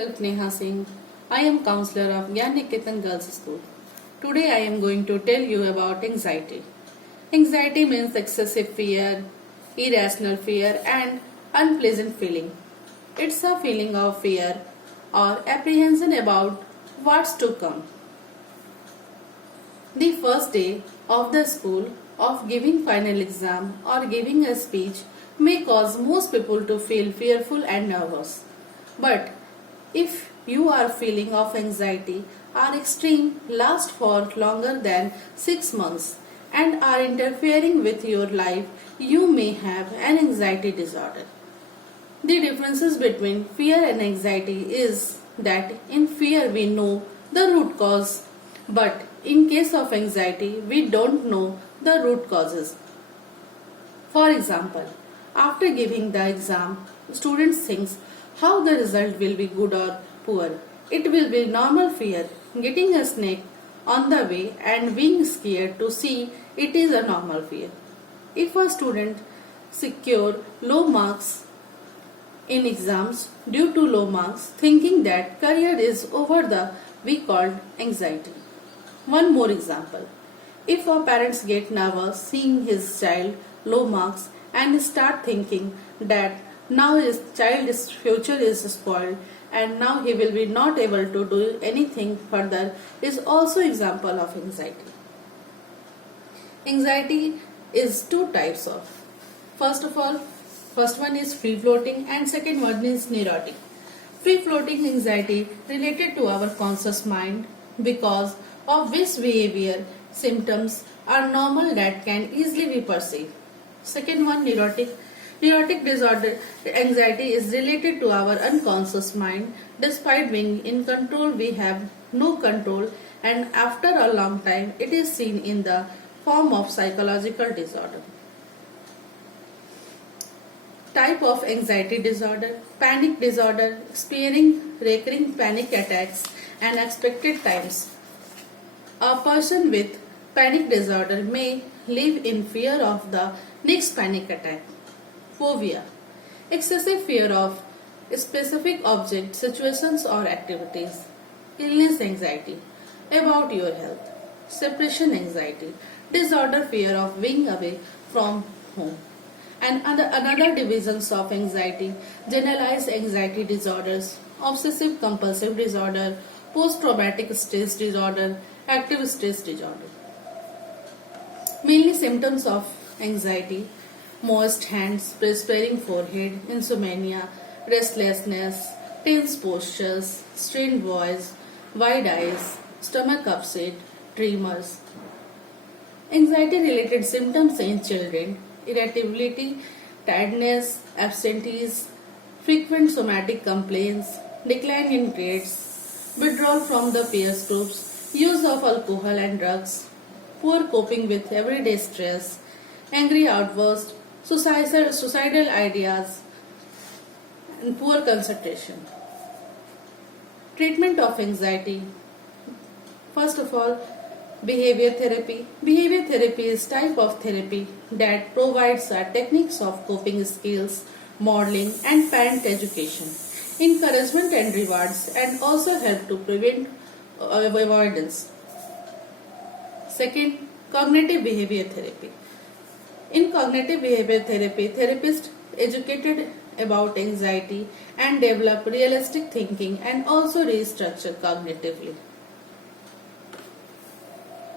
Myself Neha Singh. I am counselor of Gyan Niketan Girls School. Today I am going to tell you about anxiety. Anxiety means excessive fear, irrational fear and unpleasant feeling. It's a feeling of fear or apprehension about what's to come. The first day of the school of giving final exam or giving a speech may cause most people to feel fearful and nervous. But if you are feeling of anxiety are extreme, last for longer than 6 months and are interfering with your life, you may have an anxiety disorder. The differences between fear and anxiety is that in fear we know the root cause, but in case of anxiety we don't know the root causes. For example, after giving the exam, students thinks how the result will be good or poor. It will be normal fear, getting a snake on the way and being scared to see it is a normal fear. If a student secure low marks in exams due to low marks, thinking that career is over the we called anxiety. One more example. If a parents get nervous seeing his child low marks and start thinking that now his child's future is spoiled and now he will be not able to do anything further is also example of anxiety. Anxiety is two types of. First of all, first one is free floating and second one is neurotic. Free floating anxiety related to our conscious mind because of which behavior symptoms are normal that can easily be perceived. Second one, neurotic. Neurotic disorder anxiety is related to our unconscious mind. Despite being in control, we have no control, and after a long time, it is seen in the form of psychological disorder. Type of anxiety disorder: panic disorder, experiencing recurring panic attacks and unexpected times. A person with panic disorder may live in fear of the next panic attack. Phobia: excessive fear of specific objects, situations or activities. Illness anxiety: about your health. Separation anxiety: disorder fear of being away from home. And another divisions of anxiety: generalized anxiety disorders, obsessive compulsive disorder, post-traumatic stress disorder, active stress disorder. Mainly symptoms of anxiety: moist hands, perspiring forehead, insomnia, restlessness, tense postures, strained voice, wide eyes, stomach upset, tremors. Anxiety related symptoms in children: irritability, tiredness, absentees, frequent somatic complaints, decline in grades, withdrawal from the peers groups, use of alcohol and drugs, poor coping with everyday stress, angry outbursts, suicidal ideas, and poor concentration. Treatment of anxiety. First of all, behavior therapy. Behavior therapy is type of therapy that provides techniques of coping skills, modeling and parent education, encouragement and rewards, and also help to prevent avoidance. Second, cognitive behavior therapy. In cognitive behavior therapy, therapists educated about anxiety and develop realistic thinking and also restructure cognitively.